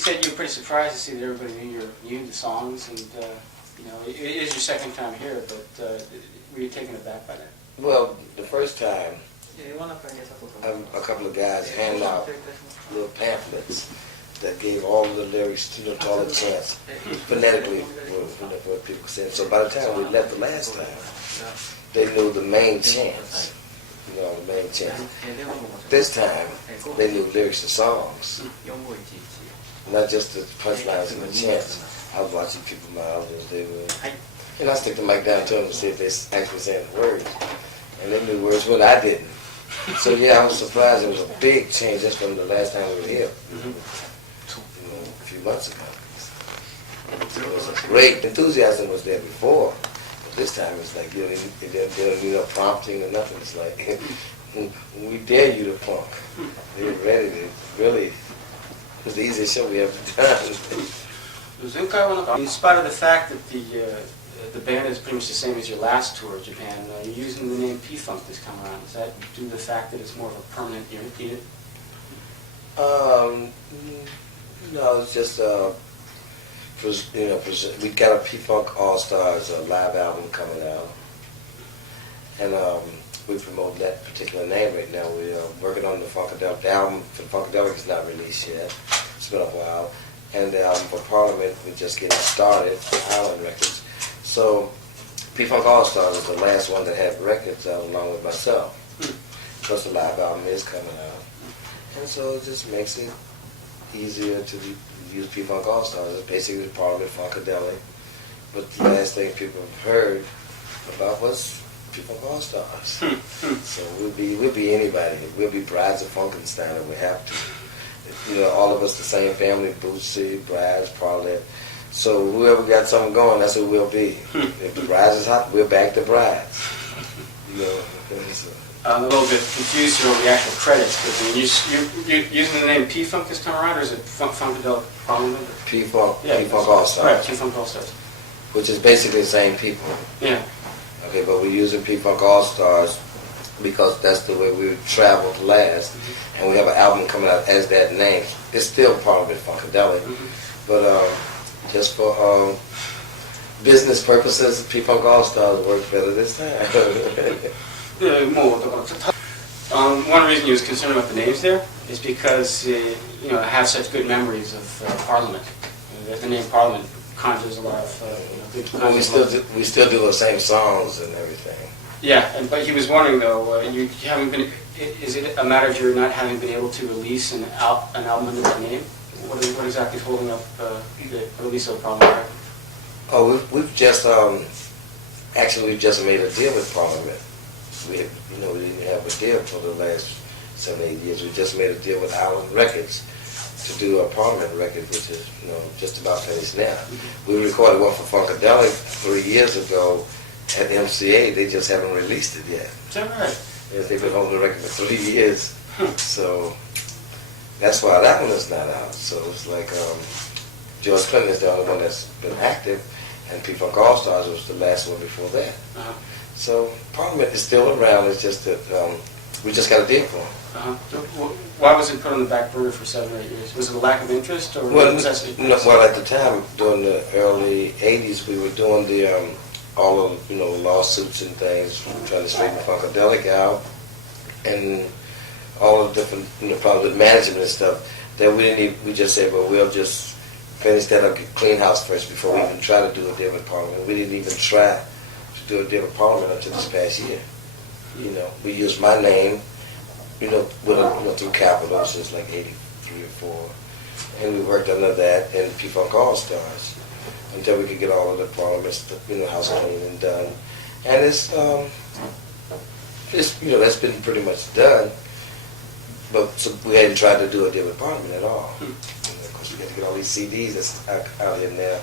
said you were pretty surprised to see that everybody knew the songs, and you know, it is your second time here, but were you taken aback by that? Well, the first time, a couple of guys handed out little pamphlets that gave all the lyrics to the all the chants, phonetically, what people said. So by the time we left the last time, they knew the main chants. You know, the main chants. This time, they knew lyrics to songs, not just the punchlines and the chants. I was watching people mouths as they were, and I stick the mic down to them to see if they actually saying the words, and they knew words when I didn't. So yeah, I was surprised. It was a big change just from the last time we were here, you know, a few months ago. So it was a great enthusiasm was there before. This time it's like you don't need no prompting or nothing. It's like we dare you to punk. They're ready. It was the easiest show we ever done. In spite of the fact that the band is pretty much the same as your last tour of Japan, you're using the name P-Funk this time around. Is that due to the fact that it's more of a permanent unit? No, it's just you know, we got a P-Funk All-Stars live album coming out, and we promote that particular name right now. We're working on the Funkadelic. The album for Funkadelic is not released yet. It's been a while, and the album for Parliament we're just getting started. Island Records. So P-Funk All-Stars was the last one that had records along with myself. Plus the live album is coming out, and so it just makes it easier to use P-Funk All-Stars. It's basically the Parliament Funkadelic. But the last thing people have heard about was P-Funk All-Stars. So we'll be anybody. We'll be Brides of Funkenstein if we have to. You know, all of us the same family, Bootsy, Brides, Parliament. So whoever got something going, that's who we'll be. If the Brides is hot, we're back to Brides. You know, I'm a little bit confused here over the actual credits, but you're using the name P-Funk this time around, or is it Funkadelic Parliament? P-Funk, yeah, P-Funk All-Stars. Right, P-Funk All-Stars. Which is basically the same people. Yeah. Okay, but we're using P-Funk All-Stars because that's the way we traveled last, and we have an album coming out as that name. It's still Parliament Funkadelic, but just for business purposes, P-Funk All-Stars worked better this time. One reason you was concerned about the names there is because you know, I have such good memories of Parliament. The name Parliament conjures a lot of good. Well, we still do the same songs and everything. Yeah, but he was wondering though, you haven't been. Is it a matter of your not having been able to release an album under that name? What exactly is holding up the release of Parliament? Oh, we've just actually we've just made a deal with Parliament. We didn't have a deal for the last 7-8 years. We just made a deal with Island Records to do a Parliament record, which is just about finished now. We recorded one for Funkadelic 3 years ago at MCA. They just haven't released it yet. Is that right? Yes, they've been holding the record for 3 years. So that's why that one is not out. So it's like George Clinton is the only one that's been active, and P-Funk All-Stars was the last one before that. So Parliament is still around. It's just that we just got a deal for it. Why was it put on the back burner for 7 or 8 years? Was it a lack of interest, or was that? Well, at the time, during the early '80s, we were doing the all of lawsuits and things, trying to straighten Funkadelic out, and all of the different probably management and stuff. That we didn't even, we just said, well, we'll just finish that up, clean house first before we even try to do a deal with Parliament. We didn't even try to do a deal with Parliament until this past year. We used my name, through Capitol since like '83 or '4, and we worked under that and P-Funk All-Stars until we could get all of the Parliament, house clean and done. And it's that's been pretty much done. But so we hadn't tried to do a deal with Parliament at all. Of course, we had to get all these CDs that's out here now.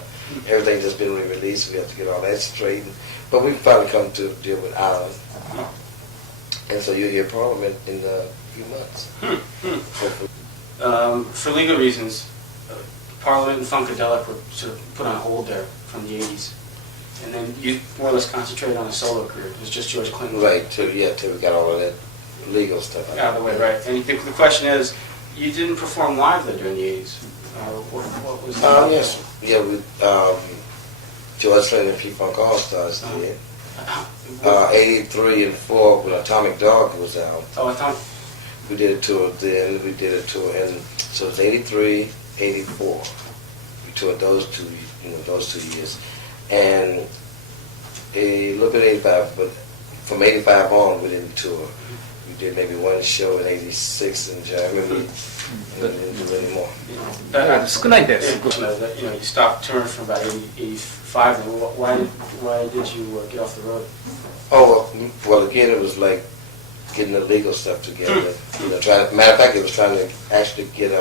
Everything just been re-released. We have to get all that straightened. But we finally come to a deal with Island. And so you'll hear Parliament in a few months. For legal reasons, Parliament and Funkadelic were sort of put on hold there from the 80s. And then you more or less concentrated on a solo career. It was just George Clinton. Right, till we got all of that legal stuff out of the way, right. And the question is, you didn't perform live though during the 80s. What was the... Yes. Yeah, we, George Flynn and P-Funk All-Stars did. 83 and 4 when Atomic Dog was out. Oh, Atomic. We did a tour then, we did a tour, and so it's 83, 84. We toured those 2 years. And a little bit 85, but from 85 on we didn't tour. We did maybe one show in 86 in Germany, and we didn't do any more.少ないです。 You stopped touring from about 85. And why did you get off the road? Oh, well, again, it was like getting the legal stuff together. Matter of fact, it was trying to actually get,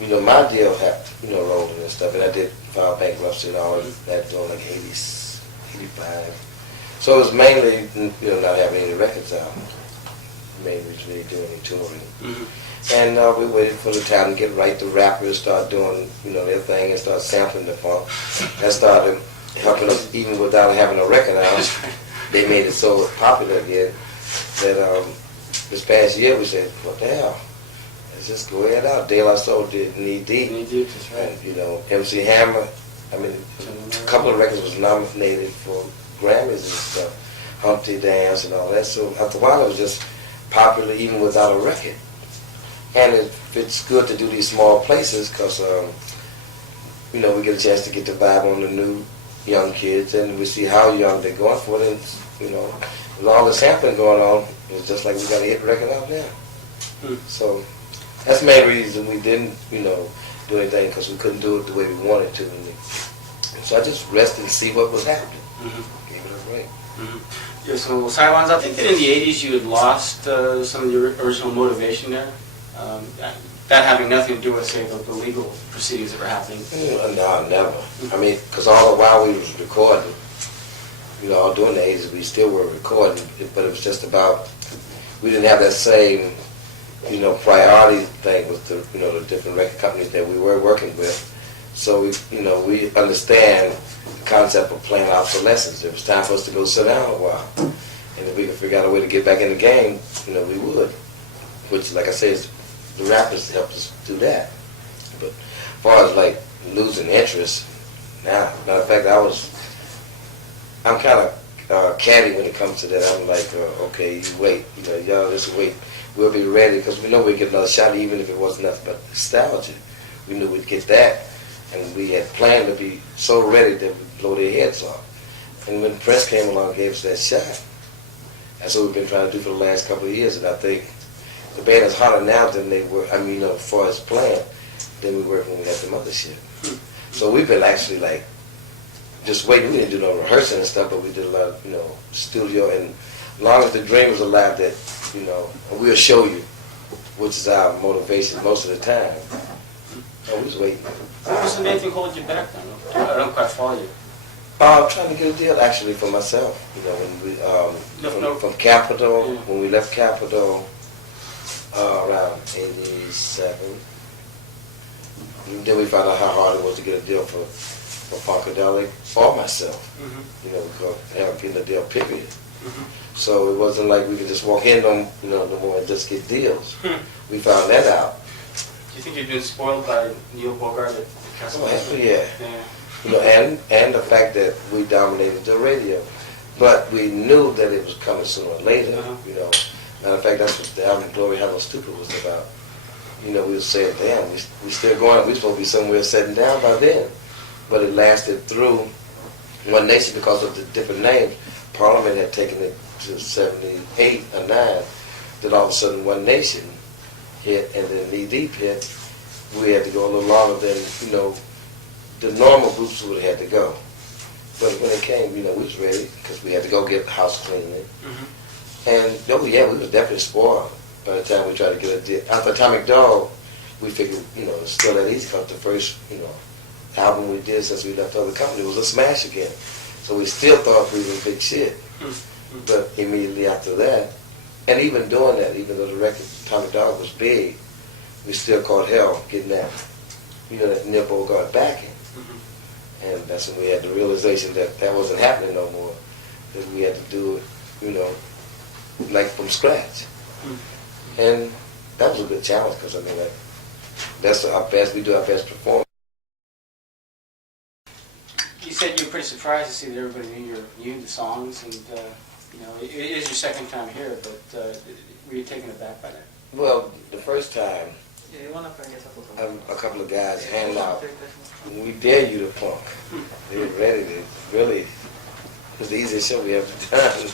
my deal had, rolling and stuff, and I did file bankruptcy and all of that during like 80s, 85. So it was mainly, not having any records out. Mainly really doing any touring. And we waited for the time to get right. The rappers start doing, their thing and start sampling the funk. That started helping us even without having a record out. They made it so popular again that this past year we said, what the hell? Let's just go ahead out. De La Soul did Knee Deep. Knee Deep, that's right. And, MC Hammer, a couple of records was nominated for Grammys and stuff. Humpty Dance and all that. So after a while it was just popular even without a record. And it's good to do these small places because, we get a chance to get the vibe on the new young kids and we see how young they're going for it. And, with all the sampling going on, it's just like we got a hit record out there. So that's the main reason we didn't, do anything because we couldn't do it the way we wanted to. And so I just rested and see what was happening. Gave it a break. Yeah, so Silence, I think that in the 80s you had lost some of your original motivation there. That having nothing to do with, say, the legal proceedings that were happening. No, never. Because all the while we was recording, all during the 80s, we still were recording, but it was just about, we didn't have that same, priority thing with the different record companies that we were working with. So we understand the concept of playing obsolescence. It was time for us to go sit down a while. And if we could figure out a way to get back in the game, we would. Which, like I said, the rappers helped us do that. But as far as like losing interest, nah. Matter of fact, I'm kind of catty when it comes to that. I'm like, okay, you wait, y'all just wait. We'll be ready because we know we'd get another shot even if it wasn't nothing but nostalgia. We knew we'd get that. And we had planned to be so ready that we'd blow their heads off. And when the press came along and gave us that shot, that's what we've been trying to do for the last couple of years. And I think the band is harder now than they were, as far as playing, than we were when we had the other shit. So we've been actually like, just waiting. We didn't do no rehearsing and stuff, but we did a lot of, studio. And as long as the dream was alive that, we'll show you, which is our motivation most of the time. So we was waiting. What was the main thing holding you back then? I don't quite follow you. I'm trying to get a deal actually for myself. When we from Capitol, when we left Capitol around 87, then we found out how hard it was to get a deal for Funkadelic or myself. Because I haven't been a deal, period. So it wasn't like we could just walk in on, no more and just get deals. We found that out. Do you think you've been spoiled by Neil Bogart at Castle? Yeah. And the fact that we dominated the radio. But we knew that it was coming sooner or later, Matter of fact, that's what the album Glory Hello Stupid was about. We were saying, damn, we still going, we supposed to be somewhere sitting down by then. But it lasted through One Nation because of the different names. Parliament had taken it to 78 or 9. Then all of a sudden One Nation hit and then Knee Deep hit. We had to go a little longer than, the normal groups would have had to go. But when it came, we was ready because we had to go get the house cleaning. And, we was definitely spoiled by the time we tried to get a deal. After Atomic Dog, we figured, it's still that easy because the first, album we did since we left the other company was a smash again. So we still thought we were big shit. But immediately after that, and even doing that, even though the record Atomic Dog was big, we still caught hell getting that, that Neil Bogart backing. And that's when we had the realization that that wasn't happening no more. That we had to do it, like from scratch. And that was a good challenge because, That's our best. We do our best performance. You said you were pretty surprised to see that everybody knew the songs, and it is your second time here, but were you taken aback by that? Well, the first time, a couple of guys handed out, "We dare you to funk." They were ready to really. It was the easiest show we ever done.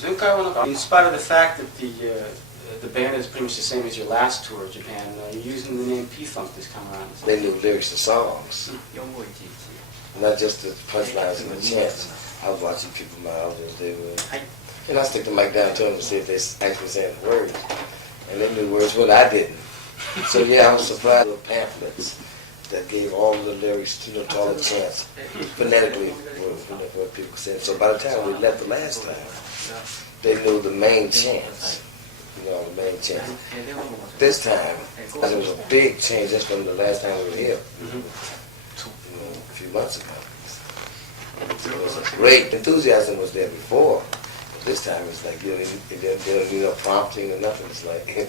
前回はなんか in spite of the fact that the band is pretty much the same as your last tour of Japan, you're using the name P-Funk this time around. They knew lyrics to songs, not just the punchlines and the chants. I was watching people mouths as they would. And I stick the mic down to them to see if they actually saying the words. And they knew words when I didn't. So yeah, I was surprised with pamphlets that gave all the lyrics to all the chants phonetically what people said. So by the time we left the last time, they knew the main chants. The main chants. This time, there was a big change just from the last time we were here, a few months ago. There was a great enthusiasm was there before. But this time it's like you don't need no prompting or nothing. It's like